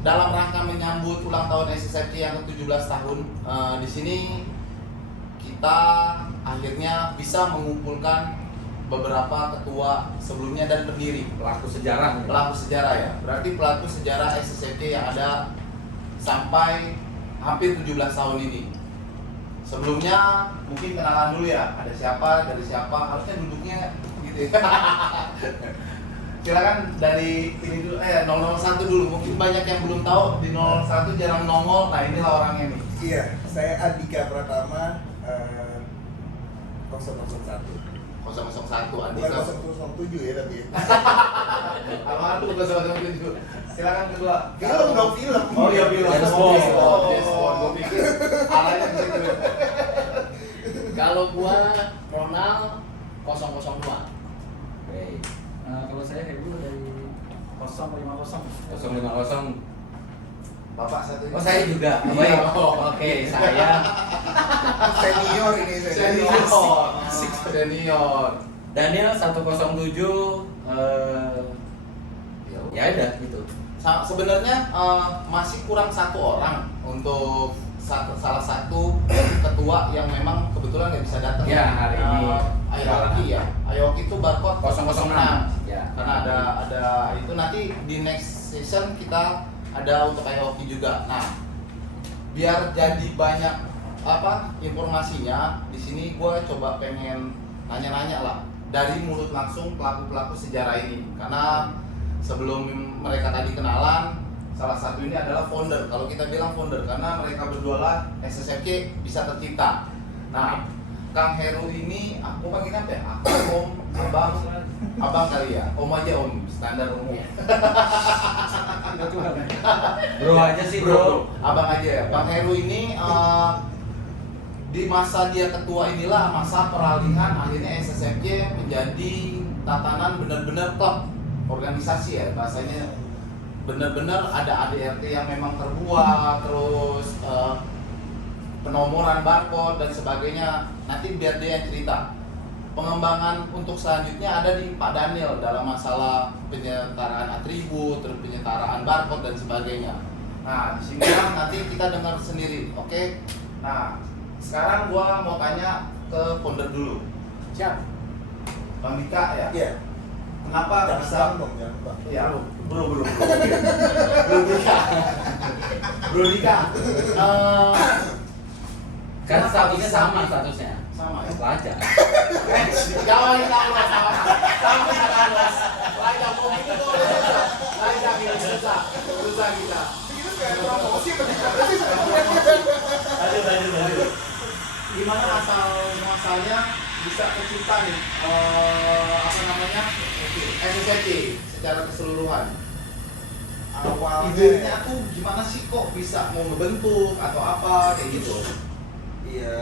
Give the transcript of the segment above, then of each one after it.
dalam rangka menyambut ulang tahun SSFC yang ke-17 tahun, di sini kita akhirnya bisa mengumpulkan beberapa ketua sebelumnya dan pendiri Pelaku sejarah. pelaku sejarah ya. Berarti pelaku sejarah SSFC yang ada sampai hampir 17 tahun ini. Sebelumnya mungkin kenalan dulu ya, ada siapa, dari siapa, harusnya duduknya gitu ya. Silakan dari ini dulu, 001 dulu. Mungkin banyak yang belum tahu di 001 jarang nongol. Nah, inilah orangnya nih. Iya, saya Andika Pratama 001. 001 Bukan Andika. 007 ya tapi. Apa tuh 007? Silakan kedua. Film dong, film. Oh iya film. James Bond. Gue pikir arahnya ke situ. Kalau gua Ronald 002. Oke. Kalau saya Hebu dari 050. 050. Bapak satu ini. Oh, saya juga. Iya. Baik. Oke, saya Senior ini Senior. Daniel 107. Ya udah gitu. Sebenarnya masih kurang satu orang untuk salah satu ketua yang memang kebetulan nggak bisa datang. Ya, hari ini. Ayoki ya. Ayoki itu barcode 006. Ya. Karena ada itu nanti di next session kita ada untuk Ayoki juga. Nah, biar jadi banyak informasinya di sini gue coba pengen nanya-nanya lah dari mulut langsung pelaku-pelaku sejarah ini, karena sebelum mereka tadi kenalan, salah satu ini adalah founder. Kalau kita bilang founder karena mereka berdua lah SSFC bisa tercipta. Nah, Kang Heru ini aku panggil apa ya? Aku Om, abang kali ya. Om aja Om, standar umum. Bro aja sih, bro. Abang aja ya. Bang Heru ini di masa dia ketua inilah masa peralihan akhirnya SSFC menjadi tatanan benar-benar klub organisasi ya, bahasanya benar-benar ada ADRT yang memang terbuat, terus penomoran barcode dan sebagainya. Nanti biar dia yang cerita. Pengembangan untuk selanjutnya ada di Pak Daniel dalam masalah penyetaraan atribut, terus penyetaraan barcode dan sebagainya. Nah, di sini kan nanti kita dengar sendiri, oke? Nah, sekarang gua mau tanya ke founder dulu. Siap. Bang Dika ya? Iya. Kenapa Jangan bisa? dong, jangan lupa. Ya, bro. Bro Dika. Bro Dika. Kan Kenapa statusnya bisa sama nih? statusnya. Sama ya? Pelajar. Jangan kita ulas sama. Sama kita ulas. Lain mau gitu tuh. Lain kita susah kita. Kita kayak promosi Lanjut. Gimana asal muasalnya bisa tercipta nih SSFC secara keseluruhan? awalnya. Idenya tuh gimana sih kok bisa mau ngebentuk atau apa kayak gitu? Iya.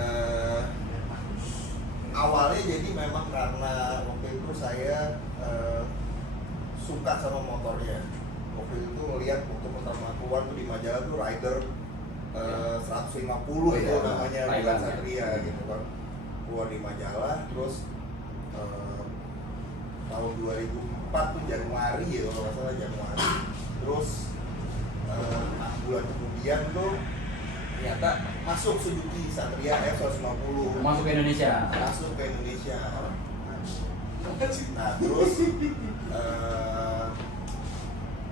Awalnya jadi memang karena waktu itu saya suka sama motornya. Waktu itu ngeliat waktu pertama keluar tuh di majalah tuh Rider 150 itu iya. namanya Thailand, Bulan ya. Satria gitu kan. Keluar di majalah terus tahun 2004 tuh Januari ya kalau nggak salah Januari. Terus 6 bulan kemudian tuh ternyata masuk Suzuki Satria F150 Masuk ke Indonesia. masuk ke Indonesia. Nah terus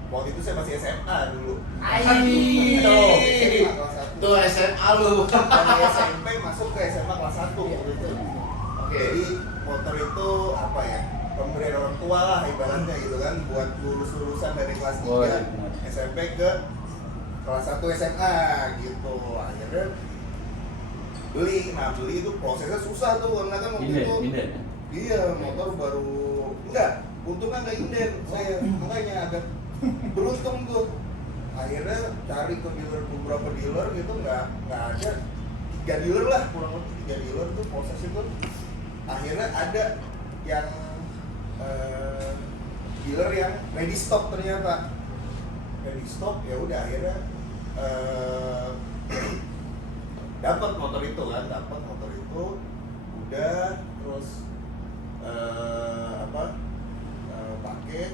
waktu itu saya masih SMA dulu. SMA kelas 1. Tuh SMA lu. Dari SMP masuk ke SMA kelas 1 waktu itu. Oke. Jadi motor itu apa ya? Pemberian orang tua lah ibaratnya gitu kan, buat lulusan dari kelas 3 Oh, iya, benar. SMP ke kelas 1 SMA gitu. Akhirnya beli itu prosesnya susah tuh karena kan waktu itu Inden. iya motor baru enggak, untungnya nggak inden saya, makanya agak beruntung tuh. Akhirnya cari ke beberapa dealer gitu nggak ada, 3 dealer lah kurang lebih 3 dealer tuh proses itu. Akhirnya ada yang dealer yang ready stock ternyata ready stock, ya udah akhirnya dapat motor itu udah terus pakai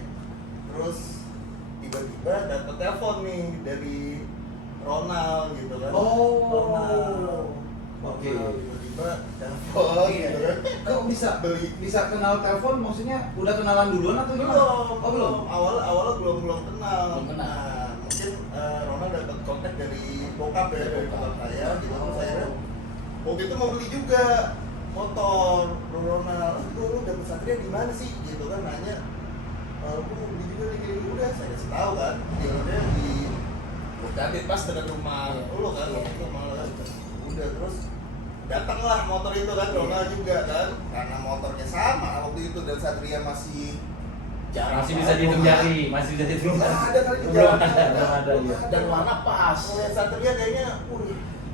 terus tiba-tiba dapat telepon nih dari Ronald gitu kan. Oh. Ronald. Oke. Tiba-tiba telepon gitu kan. Kok bisa kenal telepon, maksudnya udah kenalan duluan atau gimana? Belum, Oh, belum. Awalnya belum kenal. Belum kenal. Nah, mungkin Ronald dapat kontak dari bokap ya, dari bokap saya gitu. Terus akhirnya waktu itu mau beli juga motor. Ronald, lu dapet Satria di mana sih? Gitu kan nanya. Aku mau beli juga nih, gini udah saya kasih tahu kan. Dia di Gadit pas dekat rumah lu kan, waktu itu malah udah terus datanglah motor itu kan, Ronald juga kan, karena motornya sama waktu itu dan Satria masih Masih bisa dihitung jari, masih bisa dihitung belum jari. ada kali di Belum jalan. ada, belum ada ya. Dan warna pas. Ngeliat Satria kayaknya,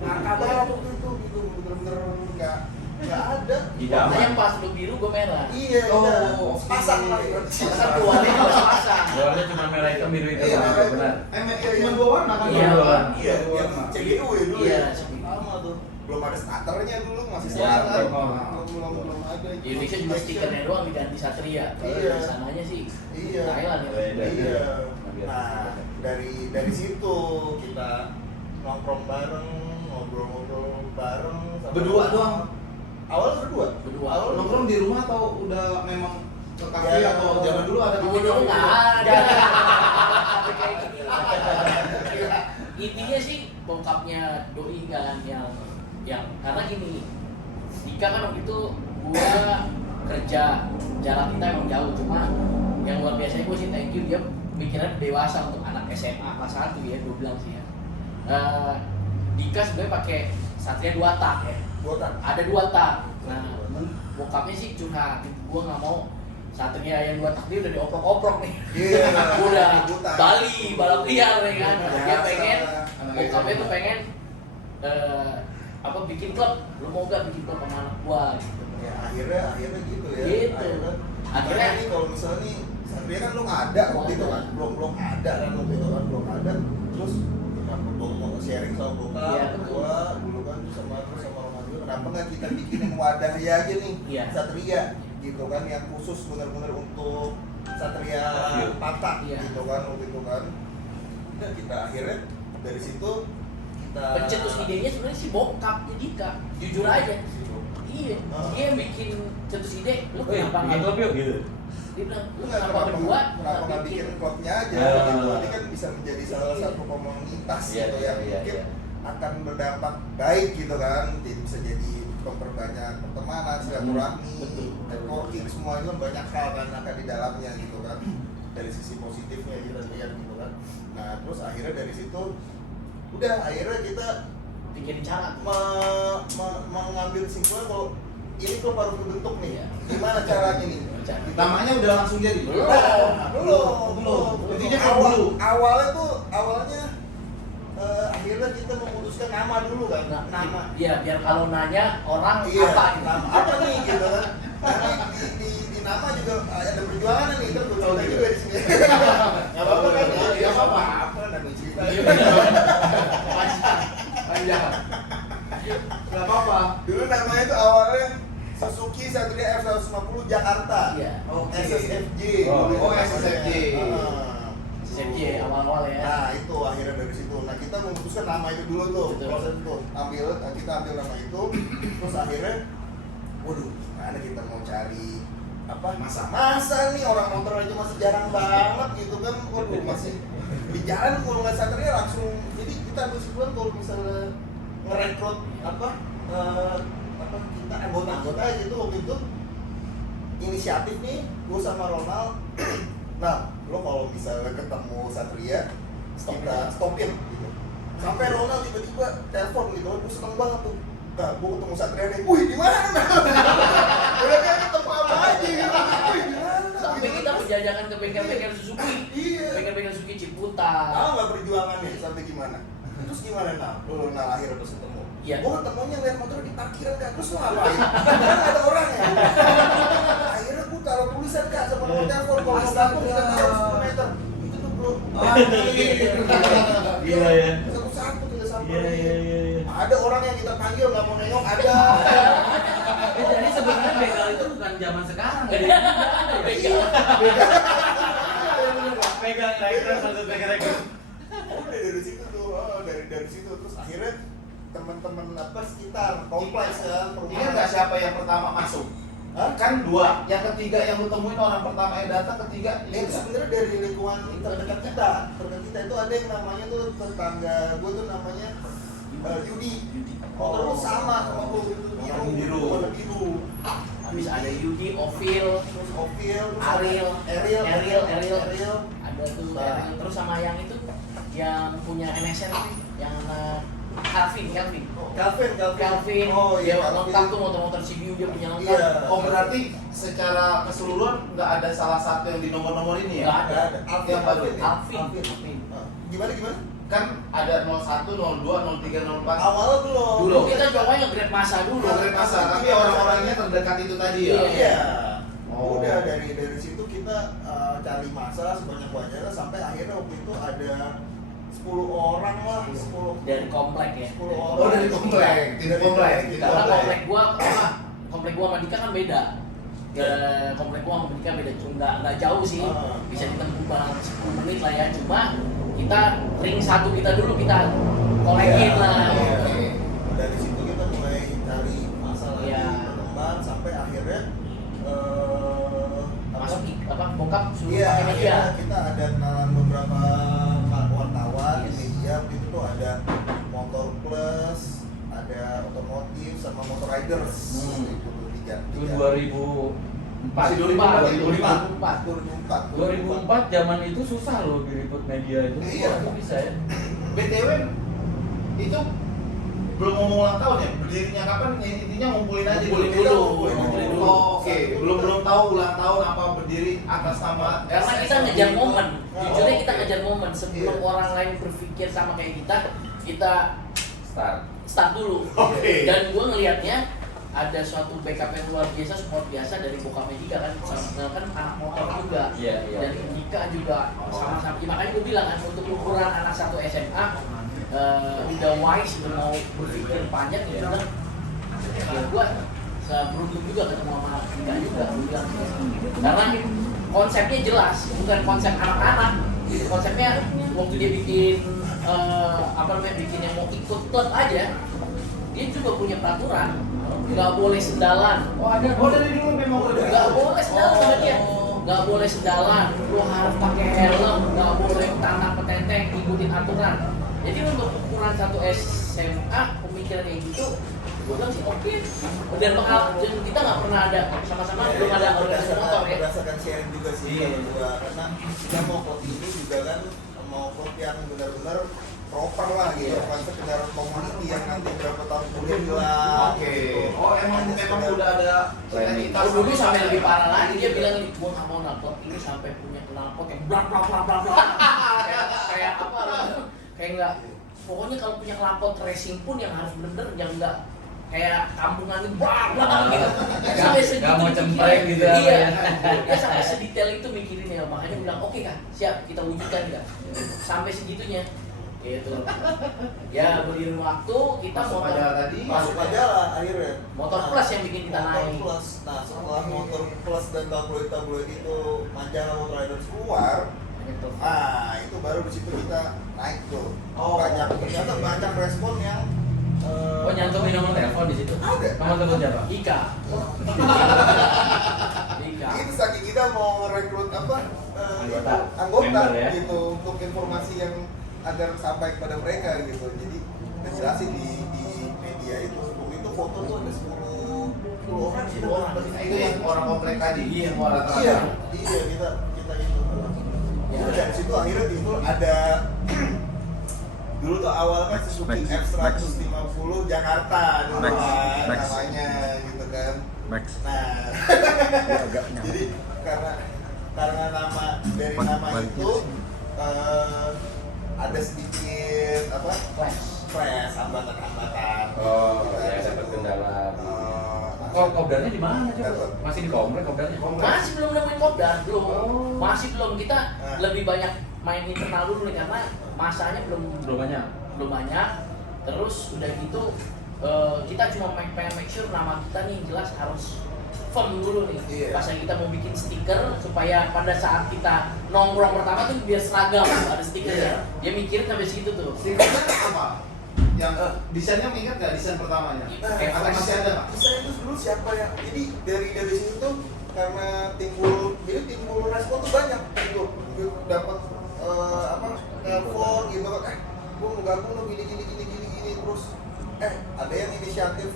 ngakak banget waktu itu gitu, bener-bener nggak ada. Tidak Warna aman. yang pas lu biru, gue merah. Iya, Oh, pasang kali berarti. Kan keluarnya masih pasang. Luarnya cuma merah hitam biru hitam. Iya, Benar. cuma dua warna kan? Iya. Dua warna. Iya, yang CGU ya dulu Iya, ya. Lama tuh. Belum ada starternya dulu, masih Iya, starter. belum. Belum ada. Di Indonesia cuma stikernya doang diganti Satria. Kalau Iya. di sananya sih Iya. Thailand ya. Beda. Iya. Nah, dari situ kita nongkrong bareng, ngobrol-ngobrol bareng. sama- Berdua doang? Awalnya berdua. Berdua. Awalnya Nongkrong di rumah atau udah memang ke kafe Ya. atau zaman dulu ada Dulu kafe? nggak ada. Tapi kayak gini. Intinya sih bokapnya doi kan yang karena gini, Dika kan waktu itu gua kerja, jarak kita emang jauh, cuma yang luar biasa gua sih thank you, dia pikiran dewasa untuk anak SMA kelas 1 ya, gua bilang sih ya. Dika sebenarnya pakai Satria 2 tak ya, buatan. ada 2 tak. Nah, bokapnya sih curhat, gua nggak mau Satria yang 2 tak dia udah dioprok-oprok nih. Iya. Udah Rebutan. Bali balap liar ya kan. Dia Biasa. pengen, Anak bokapnya SMA. tuh pengen bikin klub. Lu mau gak bikin klub sama anak gua gitu. Ya akhirnya gitu ya. Gitu. Akhirnya nih kalau misalnya nih Satria kan belum ada waktu itu kan, belum ada kan waktu itu kan belum ada. Terus kenapa gua mau sharing sama bokap, Iya, betul. gua dulu kan sama Roman juga, kenapa nggak kita bikinin wadah ya aja nih Iya. Satria gitu kan yang khusus benar-benar untuk Satria patah Iya. gitu kan waktu itu kan. Dan kita akhirnya dari situ kita Pencetus idenya sebenarnya si bokapnya Dika, jujur aja. Iya, dia yang bikin cetus ide. Lu kenapa bikin klub yuk gitu. Dia bilang, lu Lu nggak kenapa berdua kenapa nggak bikin klubnya aja Ah. gitu. Ini kan bisa menjadi salah satu komunitas Iya, gitu iya, yang iya, mungkin iya. akan berdampak baik gitu kan. Jadi bisa jadi memperbanyak pertemanan, silaturahmi, Betul. networking, semua itu kan banyak hal kan akan di dalamnya gitu kan. Dari sisi positifnya kita lihat gitu kan. Nah terus akhirnya dari situ udah akhirnya kita bikin cara. mengambil kesimpulan kalau ini klub harus dibentuk nih. Iya. Gimana caranya nih? Namanya udah langsung jadi? Belum. Belum. Intinya klub dulu. Awalnya akhirnya kita memutuskan nama dulu kan. Nama. Iya, biar kalau nanya orang Iya, apa gitu. nama apa nih gitu kan. Tapi di nama juga ada perjuangan nih kan gue cerita juga di sini. Enggak apa-apa kan? Iya, apa-apa. Apa ada cerita. Iya, Panjang. Gak apa-apa. Dulu namanya itu awalnya Suzuki Satria F150 Jakarta. Iya. Oke. SSFJ. Oh, SSFJ. CFJ awal-awal ya. Nah itu akhirnya dari situ. Nah kita memutuskan nama itu dulu tuh, Betul. proses itu. Kita ambil nama itu, terus akhirnya, waduh, gimana kita mau cari apa? Masa nih orang motor aja masih jarang banget gitu kan? Waduh masih di jalan kalau nggak Satria langsung. Jadi kita ambil kesimpulan kalau misalnya ngerekrut apa kita anggota gitu waktu itu inisiatif nih gue sama Ronald. Nah, lo kalau misalnya ketemu Satria, kita stopin gitu. Sampai Ronald tiba-tiba telepon gitu, gue seneng banget tuh. Nah, gue ketemu Satria nih, wih di mana? Udah kayak ketemu apa aja gitu. Wih di mana? Sampai kita menjajakan ke bengkel-bengkel Suzuki. Iya. Bengkel-bengkel Suzuki Ciputat. Tahu nggak perjuangannya sampai gimana? Terus gimana Lo akhirnya terus ketemu? Iya. Gue ketemunya lihat motor di parkiran Kak, terus lo ngapain? Kan ada orang ya. Akhirnya gue taruh tulisan Kak sama nomor telepon kalau mau gabung kita taruh 10 meter. Itu tuh bro. Gila ya. Satu-satu kita sampai. Iya. Ada orang yang kita panggil nggak mau nengok ada. Jadi sebenarnya begal itu bukan zaman sekarang ya. Bengkel. Beda. pegang rekrut maksudnya rekrut. Udah dari situ tuh, dari situ terus akhirnya teman-teman apa sekitar kompleks kan Ingat nggak siapa yang pertama masuk? Hah? Kan dua, yang ketiga yang lu temuin orang pertama yang datang, ketiga Itu sebenarnya dari lingkungan terdekat kita. Terdekat kita itu ada yang namanya tuh tetangga gue tuh namanya Yudi. Terus sama gue Warna biru. warna biru. Habis ada Yudi, Ovil, Terus Ovil, terus Ariel, Ariel, Ariel. Ada tuh Nah. Ariel. Terus sama yang itu yang punya NSR itu, yang Calvin. Calvin, Oh dia iya, lengkap tuh motor-motor CBU dia punya lengkap. Iya. Oh berarti secara keseluruhan nggak ada salah satu yang di nomor-nomor ini ya? Nggak Nggak ada. Yang baru. Alvin. Gimana? Kan ada 01, 02, 03, 04. Awalnya belum. Dulu kita cobanya nge-grade masa dulu. Progres masa, tapi orang-orangnya terdekat itu tadi ya? Iya. Oh. Udah dari situ kita cari masa sebanyak-banyaknya sampai akhirnya waktu itu ada 10 orang lah, 10 Dari komplek ya. 10 orang. Oh dari komplek, tim komplek. Karena komplek gua sama Dika kan beda. Komplek gua sama Dika beda, cuma nggak jauh sih, bisa ditempuh barang 10 menit lah ya. Cuma kita ring satu kita dulu kita kolekin lah. Iya. Dari situ kita mulai cari masalah Iya. teman sampai akhirnya Masuk bokap suruh Iya, pakai media. akhirnya kita ada kenalan beberapa wartawan di Yes. media. Itu tuh ada Motor Plus, ada otomotif sama Motor Riders. Itu tiga. Itu 2004. Masih 2004, 2004 zaman itu susah loh diliput media itu. Iya. Kok bisa ya? BTW itu belum ngomong ulang tahun ya? Berdirinya kapan? Ya, intinya ngumpulin aja Ngumpulin dulu. dulu. Oh, oke. Belum tahu ulang tahun apa berdiri atas nama. Karena kita ngejar momen, jujurnya kita Oke. ngejar momen sebelum Iya. orang lain berpikir sama kayak kita start dulu. Oke. Dan gue ngelihatnya ada suatu backup yang luar biasa, support biasa dari bokapnya Dika kan, kan anak motor juga. Iya, iya. Dari Dika juga sama-sama. Ya, makanya gue bilang kan untuk ukuran anak satu SMA udah wise, udah mau berpikir panjang ya udah. Ya gue beruntung juga ketemu sama Dika juga, gue bilang. Karena konsepnya jelas, bukan konsep anak-anak. Konsepnya waktu dia bikin bikin yang mau ikut klub aja, dia juga punya peraturan, nggak boleh sendalan. Oh ada. Oh dari dulu memang udah. Nggak boleh sendalan sama dia, nggak boleh sendalan. Lu harus pakai helm, nggak boleh tanah petenteng, ikutin aturan. Jadi untuk ukuran satu SMA pemikiran kayak gitu, gue bilang sih oke. Dan kita nggak pernah ada sama-sama belum ada organisasi motor ya. Berdasarkan sharing juga sih Iya. kalau gua. Karena kita mau klub ini juga kan mau klub yang benar-benar proper lah gitu, bukan sekedar community yang nanti berapa tahun kemudian hilang. Oke. gitu. Oh emang udah ada cita-cita. Oh, dulu sampai lebih parah lagi, dia bilang nih, gua nggak mau knalpot ini sampai punya knalpot yang blak blak blak blak blak. Kayak apa? Kayak nggak. Pokoknya kalau punya knalpot racing pun yang harus bener, yang nggak kayak kampungan itu blak blak gitu. Sampai segitu. Nggak mau cempreng mikirin. gitu. Iya. Dia sampai sedetail itu mikirin ya, makanya bilang oke Kak, siap kita wujudkan Kak. Sampai segitunya. Gitu. Ya beriring waktu kita Masuk motor aja tadi. Masuk aja lah akhirnya. Motor Plus yang bikin kita Motor naik. Plus. Nah setelah Motor Plus dan tabloid itu majalah Motor Riders keluar, Gitu. itu baru di situ kita naik tuh. Oh. Ternyata banyak respon yang Oh nyantumin nomor telepon di situ. Ada. Nomor telepon siapa? Ika. Ika. itu saking kita mau merekrut Anggota. anggota Member ya. gitu untuk informasi yang agar sampai kepada mereka gitu. Jadi kita jelasin di media itu. Waktu itu foto tuh ada 10 orang sih orang. Itu yang orang komplek tadi. Iya, orang Iya, kita itu. Ya. Terus dari situ akhirnya timbul ada dulu tuh awalnya Suzuki F150 Jakarta dulu Max. kan Max. namanya gitu kan. Max. Nah, agak jadi karena nama dari Balik- nama balik itu ada sedikit flash hambatan-hambatan. Oh, Gitu ya kan. dapat kendala. Eh, Kok kopdarnya di mana coba? Dapat. Masih di komplek kopdarnya? Masih belum nemuin kopdar, belum. Masih belum, kita Nah. lebih banyak main internal dulu nih karena masanya belum Belum banyak. Terus udah gitu kita cuma pengen make sure nama kita nih jelas harus firm dulu nih. Iya. Pas kita mau bikin stiker supaya pada saat kita nongkrong pertama tuh biar seragam ada stikernya. Dia mikirin sampai segitu tuh. Stikernya apa? Yang desainnya ingat nggak desain pertamanya? Atau masih ada nggak? Desain itu dulu siapa ya? Jadi dari situ tuh karena timbul respon tuh banyak gitu. Dapat telepon gitu kan. Gua menggabung lo gini terus ada yang inisiatif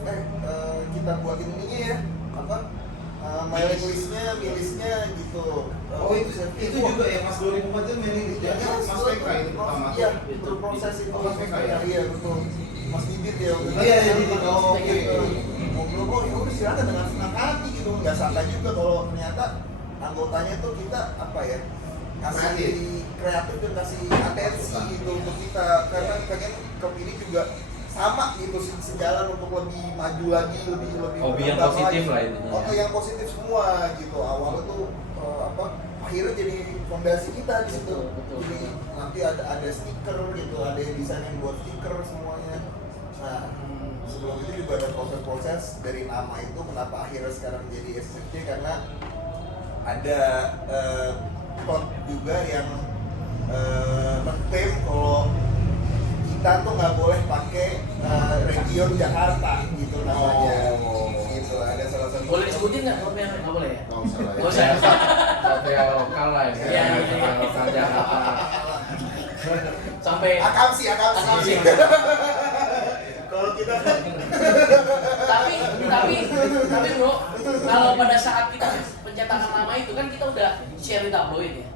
kita buatin ininya ya mailing listnya gitu. Oh itu juga ya Mas 2004 itu mailing list ya? Mas PK itu pertama. Iya, berproses itu. Mas PK ya? Iya betul. Mas Didit ya. Iya Didit. Oh, oke. Ngobrol ya udah silakan dengan senang hati gitu. Nggak sangka juga kalau ternyata anggotanya tuh kita kasih kreatif dan kasih atensi gitu untuk kita karena pengen ini juga sama gitu sejalan untuk lebih maju lagi lebih Hobi yang berkembang positif lagi. lah intinya. Oke yang positif semua gitu awalnya tuh akhirnya jadi fondasi kita di situ. Betul. Jadi nanti ada stiker gitu ada yang desain yang buat stiker semuanya. Nah sebelum itu juga ada proses-proses dari nama itu kenapa akhirnya sekarang jadi SFC karena ada plot juga yang mengklaim kalau kita tuh nggak boleh pakai region Jakarta gitu namanya. Gitu ada salah satu. Boleh disebutin nggak? Nggak boleh ya? Nggak usah lah ya. Nggak usah. Satria lokal lah ya. Iya, Satria lokal Jakarta. Sampai Akamsi. Akamsi. Kalau kita tapi bro, kalau pada saat kita pencetakan nama itu kan kita udah share di tabloid ya.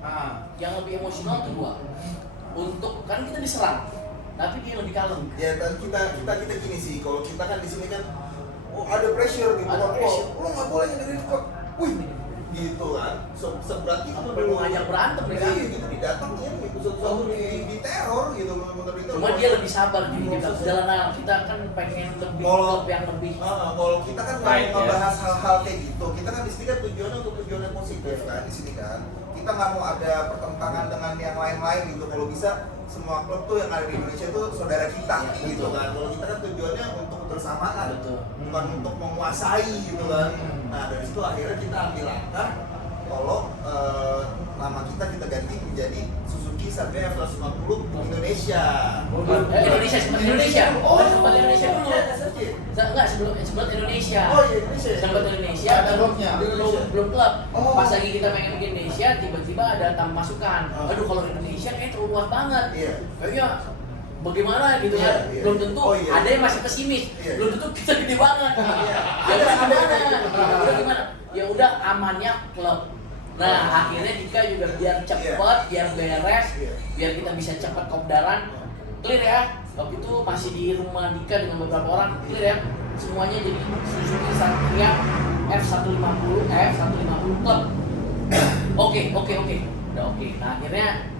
Yang lebih emosional tuh dua. Untuk kan kita diserang, tapi dia lebih kalem. ya dan kita gini sih kalau kita kan di sini kan ada pressure gitu Ada kan pressure. lo nggak boleh ngedengerin kok wih gitu kan seberat itu Perlu ngajak berantem nih kan? iya gitu didatengin gitu satu-satu di teror gitu bener-bener itu Cuma dia lebih sabar gitu. Dia bilang, kita kan pengen lebih Kalau- klub yang lebih. kalau kita kan nggak Baik, mau ya. ngebahas hal-hal kayak gitu kita kan di sini kan tujuannya untuk tujuan yang positif kan di sini kan kita nggak mau ada pertentangan dengan yang lain-lain gitu kalau bisa semua klub tuh yang ada di Indonesia itu saudara kita Ya, gitu betul. kan kalau kita kan tujuannya untuk kebersamaan Betul. bukan untuk menguasai gitu kan nah dari situ akhirnya kita ambil langkah kalau nama kita ganti menjadi Suzuki Satria F150 Indonesia. Indonesia sempat Indonesia. Oh, Sempat Indonesia dulu. Oke. Enggak sebelum Indonesia. Oh iya Indonesia. Sempat Indonesia. Ada klubnya. Belum klub. Oh. Pas lagi kita pengen bikin Indonesia, tiba-tiba ada masukan. Oh. Aduh kalau Indonesia kayak terlalu luas banget. Iya. Kayaknya bagaimana gitu kan? Iya. Belum tentu. Oh, iya. Ada yang masih pesimis. Iya. Belum tentu kita gede banget. Iya. Ya udah Ada, gimana? ada. Ya udah gimana? Ya udah amannya klub. Nah, akhirnya Dika juga biar cepet, biar beres, Iya. biar kita bisa cepet kopdaran. Clear ya. Waktu itu masih di rumah Dika dengan beberapa orang. Clear ya. Semuanya jadi Suzuki Satria F150 Club. Oke. Udah oke. Nah, akhirnya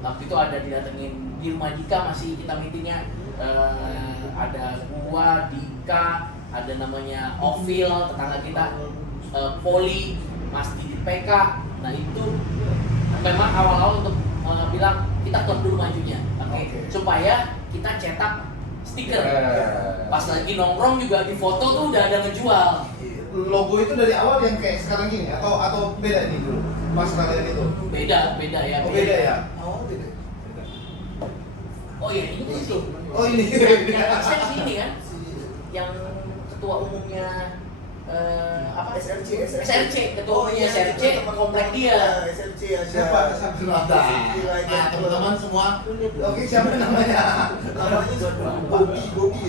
waktu itu ada didatengin di rumah Dika masih kita meetingnya ada gua, Dika, ada namanya Ovil, tetangga kita, Poli, Mas Didit PK. Nah itu memang awal-awal untuk bilang kita klub dulu majunya, Oke. supaya kita cetak stiker. Eh. Pas lagi nongkrong juga di foto tuh udah ada ngejual. Logo itu dari awal yang kayak sekarang gini atau beda nih dulu pas kalian itu? Beda ya. Oh beda ya? Oh beda. Oh iya ini tuh sih. Oh ini. Yang saya di sini kan, yang ketua umumnya apa? SRC, ketua umumnya SRC, komplek dia. SRC ada. Siapa? Nah teman-teman semua, oke siapa namanya? Namanya Bobby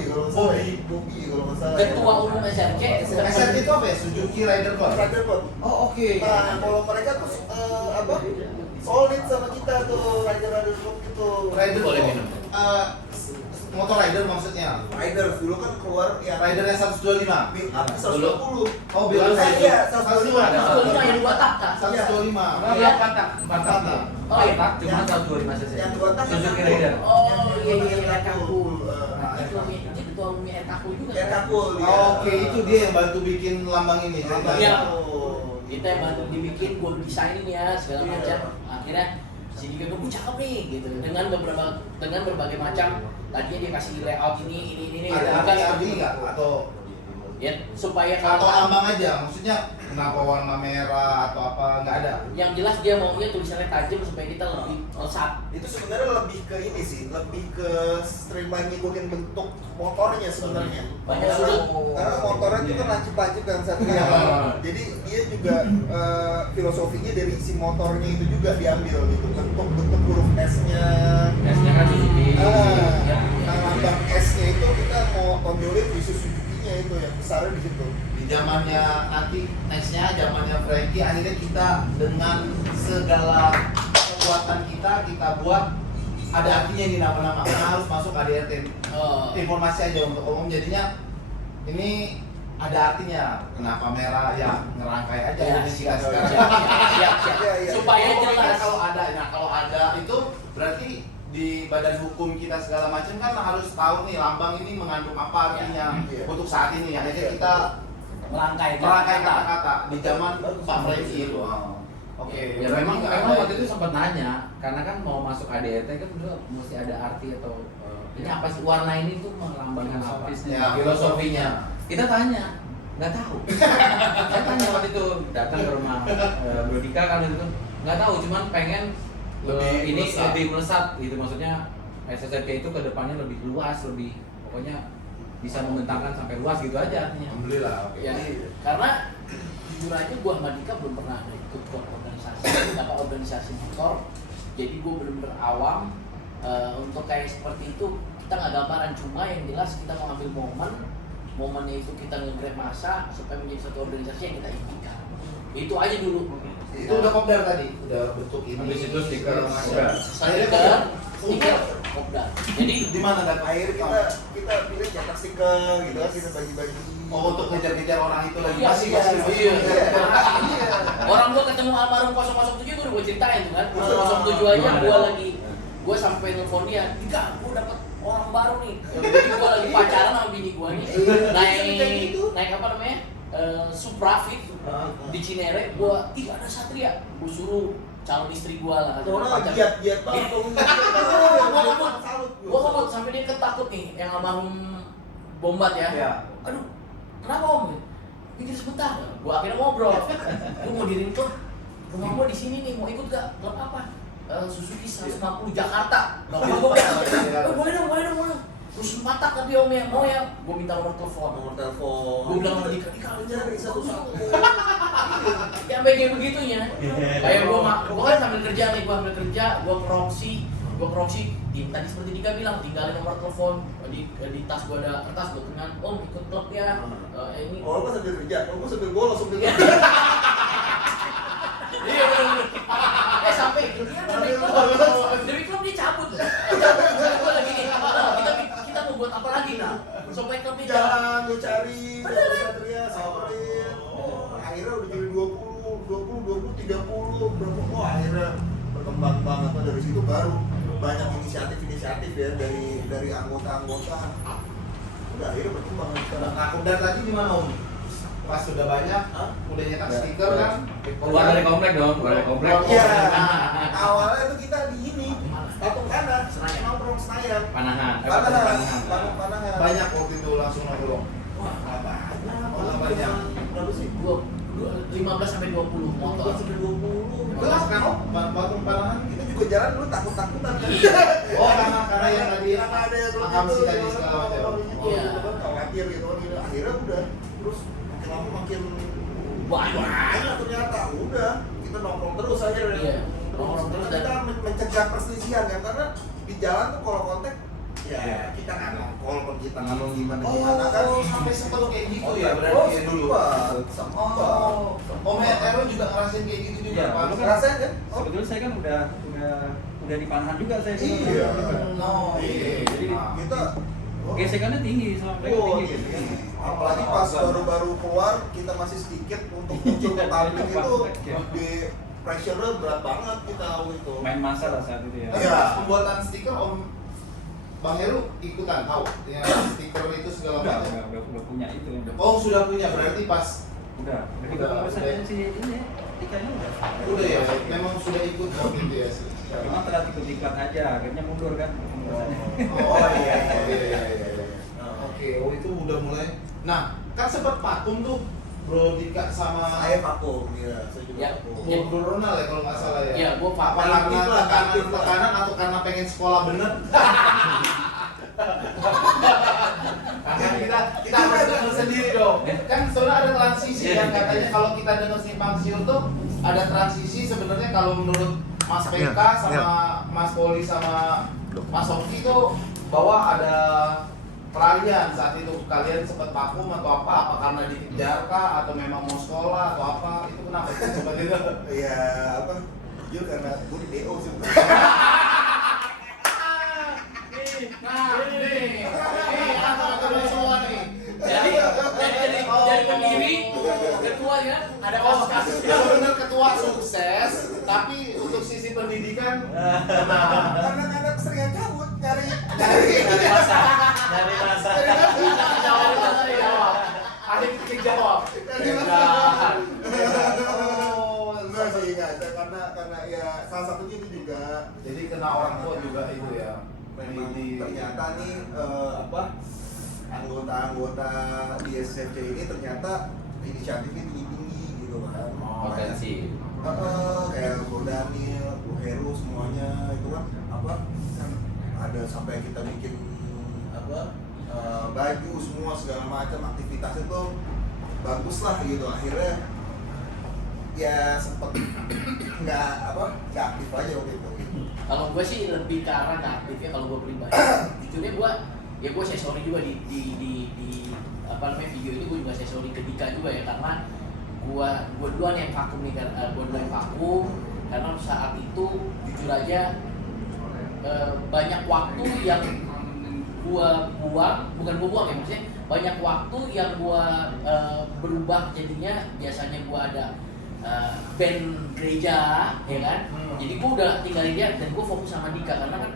kalau nggak salah. Bobby kalau nggak salah. Ketua umum SRC. SRT itu apa ya? Suzuki Rider Club? Rider Club. Oh oke. Nah, kalau mereka tuh solid sama kita tuh Rider Club itu. Rider Boleh Club. minum. Motor rider maksudnya? Rider dulu kan keluar yang Rider yang 125? Build up 120. Oh bilang Iya, 125. 125 yang dua tak tak. 125. Iya. Empat tak. Oh iya. Cuma 125 cc. Yang dua tak Suzuki yang Rider. Oh iya Kaku. Nah, Itu ketua umumnya Kaku juga. yang kan? kakul dia. Oke, itu dia yang bantu bikin lambang ini Iya. ceritanya. Kita yang bantu dibikin, gue desainin ya segala Iya. macam. Akhirnya si Dika gue cakep nih gitu dengan berbagai macam. Tadinya dia kasih layout ini. Ada arti nggak atau Ya supaya Atau kalau ambang aja, maksudnya kenapa warna merah atau apa nggak ada? yang jelas dia maunya tulisannya tajam supaya kita lebih melesat. Itu sebenarnya lebih ke ini sih, lebih ke streamline ngikutin bentuk motornya sebenarnya. Banyak sudut. Karena motornya itu kan lancip-lancip kan Satria. Jadi dia juga filosofinya dari si motornya itu juga diambil gitu. Bentuk huruf S-nya. S-nya kan Suzuki. Nah lambang S-nya itu kita mau tonjolin di Suzuki-nya itu yang besarnya di situ. Di zamannya nanti nextnya zamannya Frankie, akhirnya kita dengan segala kekuatan kita buat ada artinya di nama-nama, karena harus masuk ADRT. Informasi aja untuk umum, jadinya ini ada artinya. Kenapa merah ya, ngerangkai aja Ya, ini kita siap, sekarang. siap. Iya. Supaya Pokoknya jelas. kalau ada itu berarti di badan hukum kita segala macam kan harus tahu nih lambang ini mengandung apa artinya Iya. untuk saat ini. Akhirnya kita Merangkai kata-kata di zaman Pak Frankie itu. Oke, Ya berarti memang nggak memang ada waktu itu sempat nanya karena kan mau masuk ADRT kan udah mesti ada arti atau ini apa sih warna ini tuh melambangkan apa Ya, filosofinya. Kita tanya, nggak tahu. Saya tanya waktu itu datang ke rumah Bro Dika kan itu nggak tahu, cuman pengen Lebih ini melesat. lebih melesat gitu, maksudnya SSRK itu kedepannya lebih luas, lebih pokoknya bisa membentangkan sampai luas gitu aja artinya. Alhamdulillah. Oke. Ya, karena jujur aja gua sama Dika belum pernah ada ikut klub organisasi, apa organisasi motor. Jadi gua bener-bener awam untuk kayak seperti itu kita nggak gambaran, cuma yang jelas kita mau ambil momennya itu kita nge-grab masa supaya menjadi satu organisasi yang kita impikan. Itu aja dulu. Itu udah kopdar tadi, udah bentuk ini. Habis itu stiker, segala macam. udah. Akhirnya Stiker, kopdar. Jadi di mana data Akhirnya kita pilih cetak stiker gitu kan, kita bagi-bagi. Oh, untuk ngejar-ngejar orang itu lagi Iya, masih iya, masih iya. Iya. orang gua ketemu almarhum 007 gua udah ceritain tuh kan. 007 aja Gimana gua dong? lagi gua sampai nelfon dia, "Dika, gua dapet orang baru nih." Jadi gua lagi pacaran sama bini gua nih. Naik apa namanya? Supra Fit di Cinere, gua ada Satria, gua suruh calon istri gua lah. Corona giat banget. Gua ngomong sampai dia ketakut nih, yang almarhum Bombat ya. Iya. Aduh, kenapa om? Pikir sebentar. Gua akhirnya ngobrol. Gua mau diriin klub. Rumah gua di sini nih, mau ikut gak? Klub apa? Suzuki 150 Jakarta. Gua bilang, boleh dong. Terus patak tapi om ya, mau ya? Gua minta nomor telepon. Gua bilang sama Dika, cari satu-satu. Ya sampai kayak begitunya. Kayak gua kan sambil kerja nih, gua keroksi. Tadi seperti Dika bilang, tinggalin nomor telepon di tas gua ada kertas, gua dengan om ikut klub ya. Ini. Oh, lu sambil kerja, lu sambil bolos sambil kerja. Iya bener. Sampai demi klub dia cabut. Gua lagi nih. Kita mau buat apa lagi nah? Supaya klub dia Jalan, lu cari, Satria, samperin. Akhirnya udah jadi 20, 30, berapa? Oh, akhirnya berkembang banget. Nah, dari situ baru banyak inisiatif ya dari anggota-anggota. Udah akhirnya berkembang sekarang. Nah, kopdar tadi di mana om? Pas sudah banyak, udah nyetak stiker kan? Keluar dari komplek dong, keluar dari komplek. Iya. Awalnya tuh kita di ini, patung kanan, Senayan. nongkrong Senayan. Panahan. Panahan. Banyak waktu itu langsung nongkrong. Wah, Oh, banyak. Berapa sih? 15 sampai 20 motor. 20. Jelas kan om? Patung panahan Kita juga jalan dulu takut-takutan kan. Oh, karena yang tadi Karena ada yang akamsi tadi segala macam. Iya. Khawatir gitu kan. Akhirnya udah terus makin lama makin Banyak. ternyata udah kita nongkrong terus aja Iya, nongkrong terus dan- kita mencegah perselisihan kan, karena di jalan tuh kalau kontak ya kita nggak nongkrong kalau kita nggak mau gimana kan. Oh, sampai sempet kayak gitu ya Oh, berarti ya dulu. sempat. Om Erwin juga ngerasain kayak gitu juga, Iya, Pak. dulu kan Ngerasain kan? Oh, sebetulnya saya kan udah di Panahan juga saya. Iya. Oh, iya. Jadi kita gesekannya tinggi sama mereka oh, tinggi gitu kan. apalagi pas baru-baru keluar kita masih sedikit untuk muncul ke publik itu di pressure-nya berat banget kita tahu itu. Main masa lah saat itu ya. Tapi Iya. pas pembuatan stiker Om Bang Heru ikutan tahu ya stiker itu segala Udah, macam. udah punya itu. Oh sudah punya berarti pas Udah Udah. si ini Dikanya udah. udah ya memang sudah ikut waktu itu ya sih. Memang telat ikut iklan aja, akhirnya mundur kan. Oh iya. Oke, oh itu udah mulai. Nah, kan sempat vakum tuh Bro Dika sama Saya vakum, ya, saya juga Ya. vakum. Bro Ronald ya kalau nggak salah ya. Iya, gua Apa vakum. karena tekanan atau karena pengen sekolah bener? Karena kita harus dengar sendiri dong. Kan soalnya ada transisi yang katanya kalau kita dengar simpang siur tuh ada transisi sebenarnya kalau menurut Mas PK sama Mas Poli sama Mas Oki itu bahwa ada peralihan saat itu kalian sempat vakum atau apa karena dikejar kah atau memang mau sekolah atau apa itu kenapa seperti itu? Ya apa? Jujur karena gue di DO sih. Nah, nih teman-teman semua nih. Jadi pendiri ketua ya ada kasus-kasus. Dia benar ketua sukses, tapi untuk sisi pendidikan, nah, Karena anak sering cabut nyari masa. jawab. Akhir pikir jawab. Oh, enggak sih enggak karena ya salah satunya itu juga jadi kena orang tua juga itu ya. memang ternyata nih anggota-anggota di SFC ini ternyata inisiatifnya tinggi-tinggi gitu kan. Potensi. Kayak Bro Daniel, Bro Heru semuanya itu kan kan ada sampai kita bikin baju semua segala macam aktivitas itu bagus lah gitu akhirnya ya sempet nggak aktif aja waktu itu gitu. Kalau gue sih lebih ke arah nggak aktif ya kalau gue pribadi. Jujurnya gue say sorry juga di apa namanya video itu gue juga say sorry ke Dika juga ya karena gue duluan yang vakum nih kan gue duluan yang vakum karena saat itu jujur aja banyak waktu yang gue buang bukan gue buang ya maksudnya banyak waktu yang gue berubah jadinya biasanya gue ada band gereja ya kan jadi gue udah tinggalin dia dan gue fokus sama Dika karena kan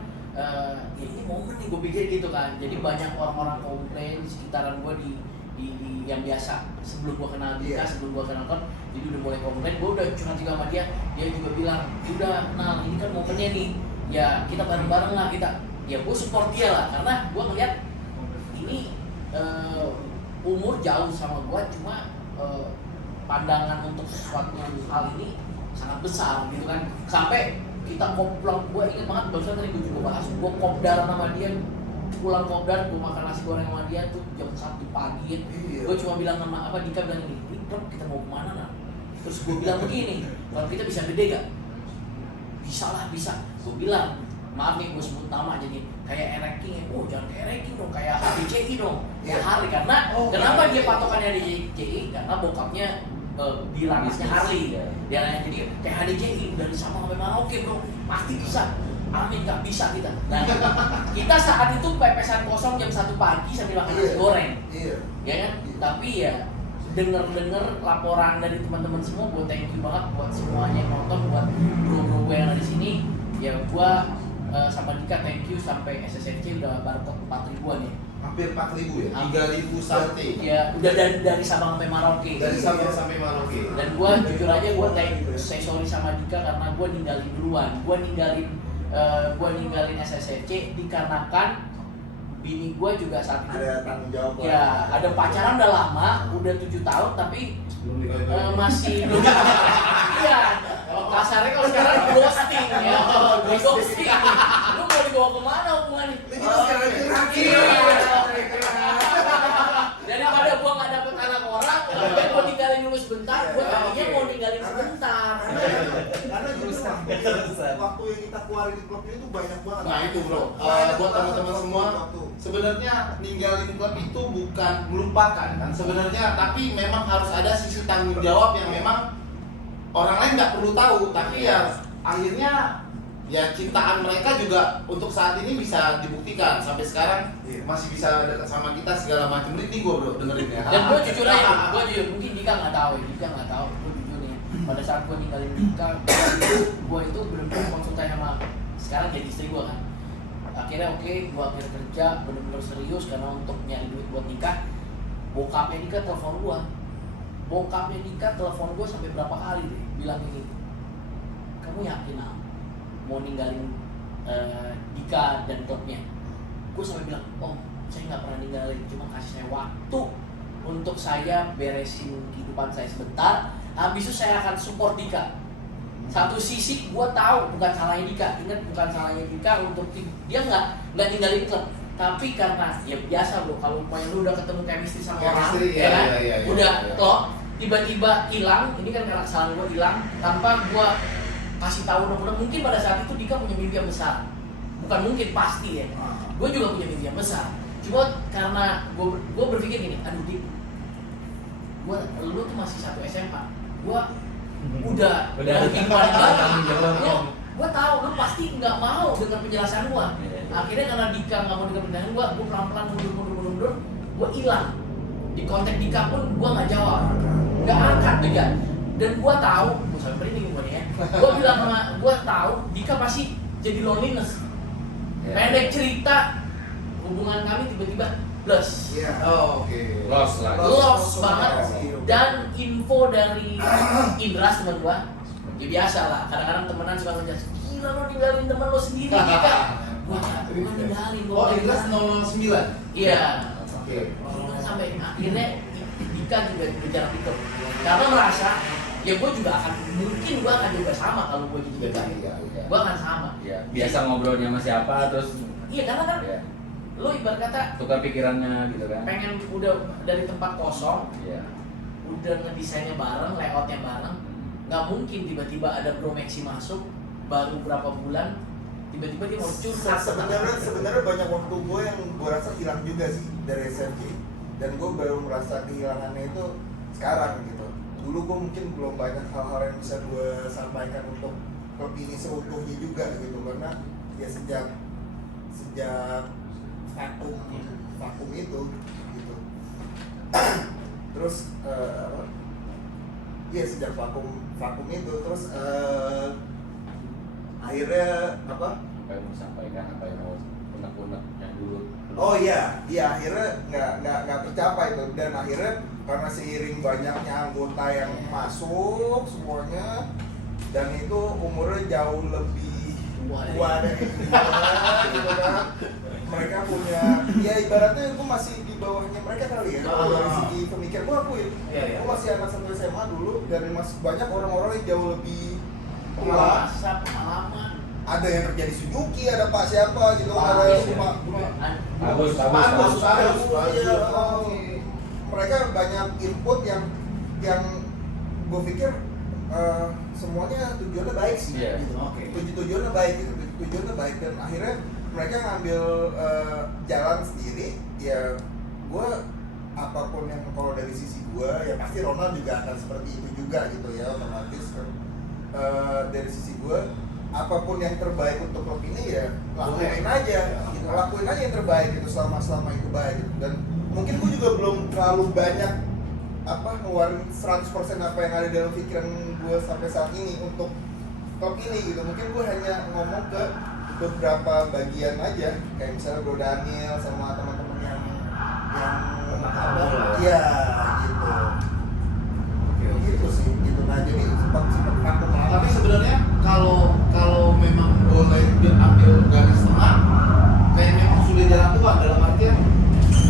ya ini momen nih gue pikir gitu kan jadi banyak orang-orang komplain di sekitaran gue di yang biasa sebelum gue kenal Dika sebelum gue kenal kan jadi udah mulai komplain gue udah curhat juga sama dia juga bilang udah kenal ini kan momennya nih ya kita bareng-bareng lah kita ya gue support dia lah karena gue ngeliat ini umur jauh sama gue cuma pandangan untuk sesuatu hal ini sangat besar gitu kan sampai kita kopdar gue ingat banget barusan tadi gue juga bahas gue kopdar sama dia pulang kopdar gue makan nasi goreng sama dia tuh jam 1 pagi gue cuma bilang sama Dika bilang ini klub kita mau kemana lah terus gue bilang begini kalau kita bisa gede gak bisa lah bisa gue bilang maaf nih gue sebut nama jadi kayak Ereking ya jangan kayak Ereking dong kayak HDCI dong kayak Harley karena kenapa dia patokannya HDCI karena bokapnya bilangnya Harley dia nanya jadi kayak HDCI dari Sabang sampai Merauke bro pasti bisa amin nggak bisa kita nah kita saat itu pepesan kosong jam 1 pagi sambil makan nasi goreng ya kan tapi ya denger laporan dari teman-teman semua gue thank you banget buat semuanya yang nonton buat bro-bro gue yang ada di sini ya gue sama Dika thank you sampai SSNC udah baru 4.000-an ya Hampir 4.000 ya? 3.000 something. Ya, udah dari Sabang sampai Merauke. Dari Sabang sampai Merauke. Dan gue jujur aja say sorry sama Dika karena gue ninggalin duluan. Gue ninggalin SSNC dikarenakan bini gue juga saat itu Ada tanggung jawab. ya ada pacaran udah lama, udah 7 tahun tapi masih belum iya kasarnya kalau sekarang di ghosting ya di ghosting lu mau dibawa kemana hubungan daripada gua nggak dapet anak orang kemudian gua tinggalin dulu sebentar gua tadinya mau ninggalin sebentar Karena justru waktu yang kita keluarin di klub ini tuh banyak banget. Nah itu bro, buat teman-teman semua sebenarnya ninggalin klub itu bukan melupakan kan sebenarnya tapi memang harus ada sisi tanggung jawab yang memang orang lain nggak perlu tahu tapi ya akhirnya ya cintaan mereka juga untuk saat ini bisa dibuktikan sampai sekarang masih bisa dekat sama kita segala macam ini gue bro dengerin ya dan gua jujur aja mungkin Dika nggak tahu gua jujur nih pada saat gua ninggalin Dika gua itu benar-benar konsultasi sama sekarang jadi istri gua kan akhirnya gua akhirnya kerja benar-benar serius karena untuk nyari duit buat nikah bokapnya Dika telepon gua sampai berapa kali deh bilang gini kamu yakin mau ninggalin Dika dan klubnya gue sampai bilang saya nggak pernah ninggalin cuma kasih saya waktu untuk saya beresin kehidupan saya sebentar. Habis itu saya akan support Dika. Satu sisi gue tahu bukan salahnya Dika, ingat bukan salahnya Dika untuk dia nggak tinggalin klub, tapi karena ya biasa bro, kalau lu udah ketemu chemistry sama orang, Chemistry, ya kan, iya, udah iya. klop, tiba-tiba hilang, ini kan karena kesalahan gue hilang, tanpa gue kasih tahu udah mungkin pada saat itu Dika punya mimpi yang besar, bukan mungkin pasti ya, gue juga punya mimpi yang besar, cuma karena gue berpikir gini, aduh Dik, lu tuh masih satu SMA, gue udah gimana lu, gue tahu lu pasti nggak mau dengar penjelasan gue. Akhirnya karena Dika nggak mau dengar penjelasan gue pelan-pelan mundur, gue hilang. Di kontak Dika pun gue nggak jawab, nggak angkat Dika. Dan gue tahu, gue sampai merinding gue nih ya. Gue bilang sama gue tahu Dika pasti jadi loneliness. Pendek cerita, hubungan kami tiba-tiba plus. Iya. Oh, oke. Lost lah. Lost banget. Dan info dari Indra teman gua, ya biasa lah. Kadang-kadang temenan suka ngejudge, gila lo ninggalin temen lo sendiri Dika. Gua ninggalin gua. Oh, Indra 009. Iya. Oke. Gila, sampai akhirnya Dika juga berjarak itu. Karena merasa ya gua juga akan mungkin gua akan juga sama kalau gua jadi Dika. Iya. Gua akan sama. Ya, biasa ngobrolnya sama siapa terus Iya karena kan ya, lo ibarat kata tukar pikirannya gitu kan. pengen udah dari tempat kosong, Iya. udah ngedesainnya bareng, layoutnya bareng, nggak mungkin tiba-tiba ada Bro Maxi masuk baru berapa bulan tiba-tiba dia mau curhat. Sebenarnya banyak waktu gue yang gue rasa hilang juga sih dari SMK, dan gue baru merasa kehilangannya itu sekarang gitu. Dulu gue mungkin belum banyak hal-hal yang bisa gue sampaikan untuk klub ini seutuhnya juga gitu, karena ya sejak vakum itu gitu. Terus ya sejak vakum itu terus akhirnya apa? Apa yang mau disampaikan, apa yang mau unek-unek yang dulu. Oh iya akhirnya nggak tercapai tuh, dan akhirnya karena seiring banyaknya anggota yang masuk semuanya, dan itu umurnya jauh lebih tua dari kita gitu kan. Mereka punya, ya ibaratnya gue masih di bawahnya mereka kali ya. Kalau dari segi pemikir gue akuin, Iya. gue masih anak satu SMA dulu, dan masih banyak orang-orang yang jauh lebih tua. Dewasa, pengalaman. Ada yang kerja di Suzuki, ada Pak siapa gitu, ada yang Pak Bagus. Iya, mereka banyak input yang gue pikir semuanya tujuannya baik sih, Iya. gitu. Oke. Tujuannya baik gitu, tujuannya baik, dan akhirnya mereka ngambil jalan sendiri. Ya, gue apapun yang kalau dari sisi gue, ya pasti Ronald juga akan seperti itu juga gitu ya, otomatis kan. Dari sisi gue, apapun yang terbaik untuk klub ini ya lakuin aja, gitu. Lakuin aja yang terbaik itu selama itu baik gitu. Dan mungkin gue juga belum terlalu banyak ngeluarin 100% apa yang ada dalam pikiran gue sampai saat ini untuk klub ini gitu. Mungkin gue hanya ngomong ke beberapa bagian aja, kayak misalnya Bro Daniel sama teman-teman yang iya gitu. Gitu sih, gitu. Nah jadi sempat vakum. Tapi sebenarnya kalau memang boleh diambil garis tengah, kayak memang sudah jalan Tuhan, dalam artian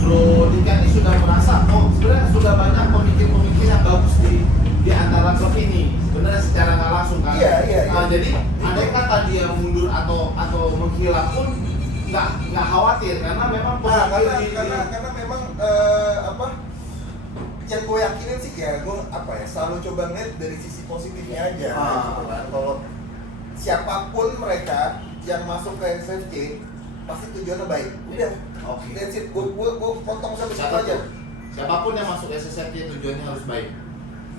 Bro Dika ini sudah merasa sebenarnya sudah banyak pemikir-pemikir yang bagus di antara klub ini sebenarnya secara nggak langsung kan. Iya. Jadi andai kata dia mundur atau menghilang pun nggak khawatir, karena memang karena memang yang gue yakinin sih ya, gue selalu coba ngeliat dari sisi positifnya aja gitu kan. Kalau siapapun mereka yang masuk ke SFC pasti tujuannya baik, udah. Oke. That's it, gue potong sampai situ Catat aja. tuh. Siapapun yang masuk SSFJ tujuannya harus baik.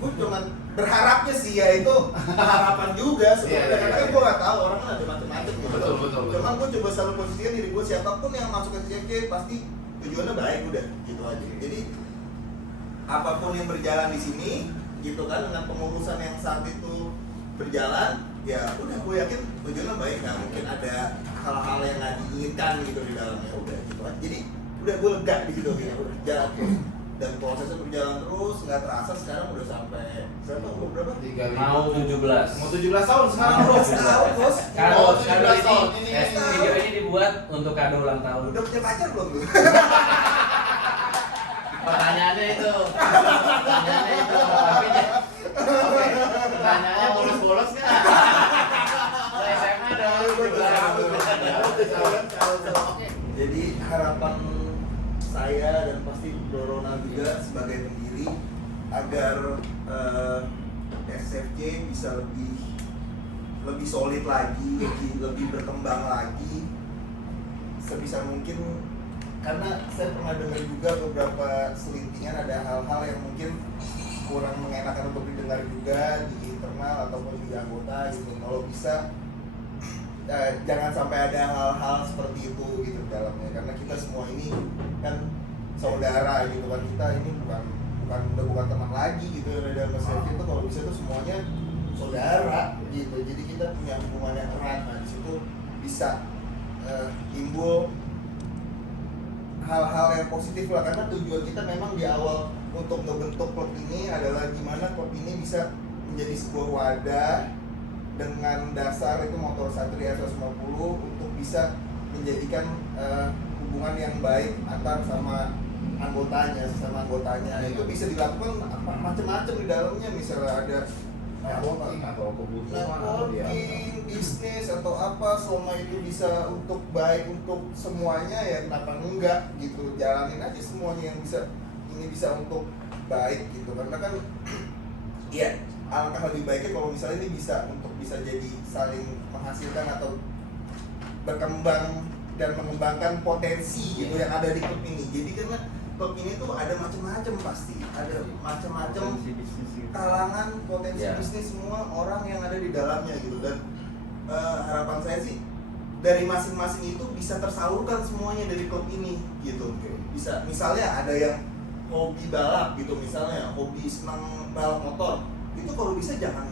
Gue cuman berharapnya sih ya itu harapan juga sebenarnya, Iya, karena iya. kan gue nggak tahu, orang kan ada macam-macam gitu. Betul. Cuman gue coba selalu posisikan diri gue, siapapun yang masuk ke SFC pasti tujuannya baik, udah gitu aja. Jadi apapun yang berjalan di sini gitu kan, dengan pengurusan yang saat itu berjalan, ya udah gue yakin tujuannya baik, nggak mungkin ada hal-hal yang nggak diinginkan gitu di dalamnya, udah gitu aja. Jadi udah gue lega di situ gitu, udah jalan terus, dan prosesnya berjalan terus, nggak terasa sekarang udah sampai berapa? 3.000. Mau 17. Mau 17 tahun sekarang bro. Tahun bos. Kado Oh, kado 17 tahun. ini, Ini video ini dibuat untuk kado ulang tahun. Udah punya pacar belum tuh? Pertanyaannya itu. Pertanyaannya itu. Tapi oke. Pertanyaannya bolos-bolos nggak? SMA dong. Oke. Jadi harapan saya dan pasti Bro Ronald juga sebagai pendiri agar SFC bisa lebih solid lagi, lebih berkembang lagi sebisa mungkin, karena saya pernah dengar juga beberapa selintingan ada hal-hal yang mungkin kurang mengenakan untuk didengar juga di internal ataupun di anggota gitu. Kalau bisa jangan sampai ada hal-hal seperti itu gitu di dalamnya, karena kita semua ini kan saudara gitu kan, kita ini bukan teman lagi gitu di dalam SFC itu. Kalau bisa tuh semuanya saudara gitu, jadi kita punya hubungan yang erat. Nah di situ bisa timbul hal-hal yang positif lah, karena tujuan kita memang di awal untuk membentuk klub ini adalah gimana klub ini bisa menjadi sebuah wadah dengan dasar itu motor Satria 150 untuk bisa menjadikan hubungan yang baik antar sama sesama anggotanya. Itu bisa dilakukan macam-macam di dalamnya, misalnya ada networking atau kebutuhan atau networking, bisnis atau apa, selama itu bisa untuk baik untuk semuanya ya kenapa enggak gitu, jalanin aja semuanya yang bisa untuk baik gitu, karena kan ya alangkah lebih baiknya kalau misalnya ini bisa jadi saling menghasilkan atau berkembang dan mengembangkan potensi gitu yang ada di klub ini. Jadi karena klub ini tuh ada macam-macam, pasti ada macam-macam kalangan potensi bisnis semua orang yang ada di dalamnya gitu. Dan harapan saya sih dari masing-masing itu bisa tersalurkan semuanya dari klub ini gitu. Bisa misalnya ada yang hobi balap gitu, misalnya hobi senang balap motor, itu kalau bisa jangan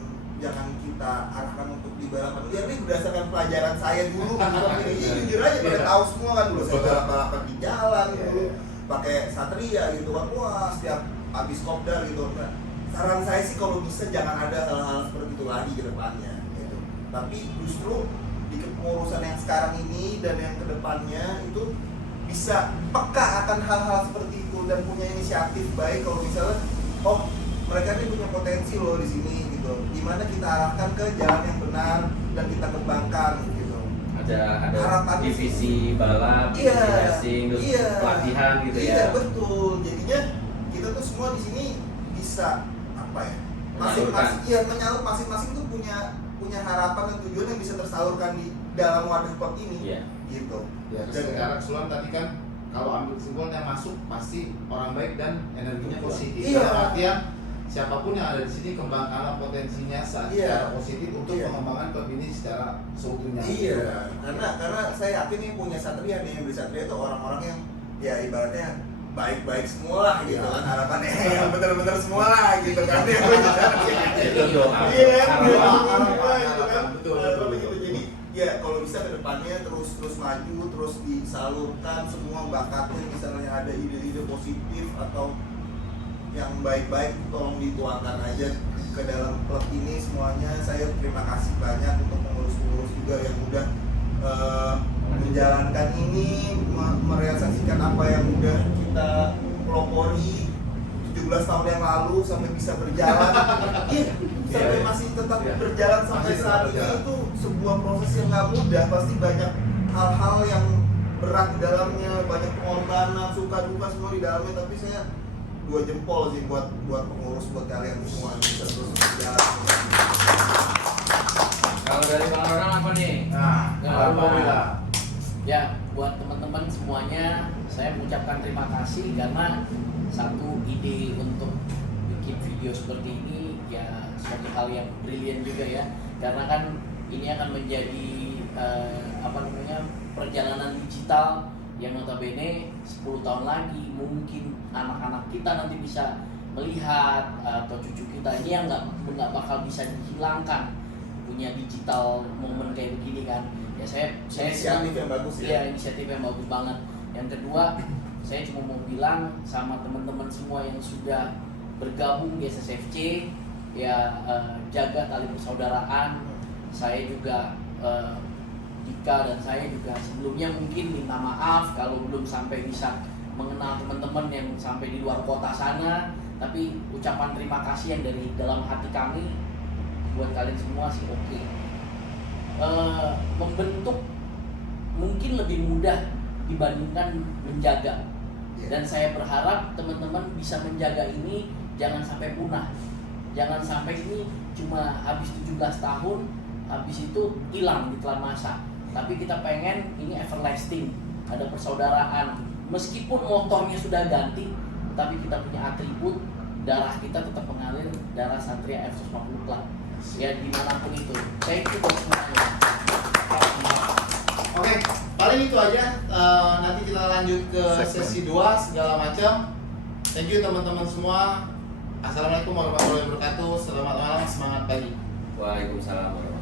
kita arahkan untuk di balapan. Ya ini berdasarkan pelajaran saya dulu ini jujur aja pada tahu semua kan, dulu saya balap-balapan di jalan dulu pakai Satria gitu kan, wah setiap habis kopdar gitu. Nah, saran saya sih kalau bisa jangan ada hal-hal seperti itu lagi ke depannya gitu. Tapi justru di kepengurusan yang sekarang ini dan yang kedepannya itu bisa peka akan hal-hal seperti itu dan punya inisiatif baik. Kalau misalnya mereka ini punya potensi loh di sini gitu, gimana kita arahkan ke jalan yang benar dan kita kembangkan gitu. Ada Harapan divisi balap, divisi racing, terus pelatihan gitu ya. Iya betul. Jadinya kita tuh semua di sini bisa apa ya? Masing-masing tuh punya harapan dan tujuan yang bisa tersalurkan di dalam wadah klub ini. Iya. Gitu. Ya, secara keseluruhan tadi kan kalau ambil kesimpulan yang masuk pasti orang baik dan energinya positif. Iya. Dalam artian siapapun yang ada di sini kembangkanlah potensinya secara positif untuk pengembangan klub ini secara seutuhnya. Iya, karena saya yakin nih punya Satria nih, yang beli Satria itu orang-orang yang ya ibaratnya baik-baik semua lah gitu kan, harapannya yang bener-bener semua lah gitu kan. Itu dong. Iya, betul. Jadi ya kalau bisa ke depannya terus maju, terus disalurkan semua bakatnya, misalnya ada ide-ide positif atau yang baik-baik tolong dituangkan aja ke dalam klub ini semuanya. Saya terima kasih banyak untuk pengurus-pengurus juga yang udah menjalankan ini, merealisasikan apa yang udah kita pelopori 17 tahun yang lalu sampai bisa berjalan. Sampai masih tetap berjalan sampai saat ini itu sebuah proses yang nggak mudah, pasti banyak hal-hal yang berat di dalamnya, banyak pengorbanan, suka duka semua di dalamnya, tapi saya 2 jempol sih buat pengurus, buat kalian semua bisa terus berjalan. Kalau dari Bang Ronald apa nih? Nah, alhamdulillah. Ya, buat teman-teman semuanya, saya mengucapkan terima kasih karena satu ide untuk bikin video seperti ini ya suatu hal yang brilian juga ya. Karena kan ini akan menjadi perjalanan digital yang notabene 10 tahun lagi mungkin anak-anak kita nanti bisa melihat atau cucu kita ini yang nggak bakal bisa dihilangkan punya digital momen kayak begini kan. Ya saya Inisiatif yang bagus ya. Iya, inisiatif yang bagus banget. Yang kedua, saya cuma mau bilang sama teman-teman semua yang sudah bergabung di SSFC ya, jaga tali persaudaraan. Saya juga Dika dan saya juga sebelumnya mungkin minta maaf kalau belum sampai bisa mengenal teman-teman yang sampai di luar kota sana, tapi ucapan terima kasih yang dari dalam hati kami buat kalian semua sih oke. Membentuk mungkin lebih mudah dibandingkan menjaga. Dan saya berharap teman-teman bisa menjaga ini jangan sampai punah. Jangan sampai ini cuma habis 17 tahun, habis itu hilang di telan masa. Tapi kita pengen ini everlasting, ada persaudaraan. Meskipun motornya sudah ganti, tapi kita punya atribut, darah kita tetap mengalir darah Satria F150 Club. Ya dimanapun itu. Thank you buat semuanya. Oke, paling itu aja. Nanti kita lanjut ke sesi 2 segala macam. Thank you teman-teman semua. Assalamualaikum warahmatullahi wabarakatuh. Selamat malam, semangat pagi. Waalaikumsalam warahmatullahi wabarakatuh.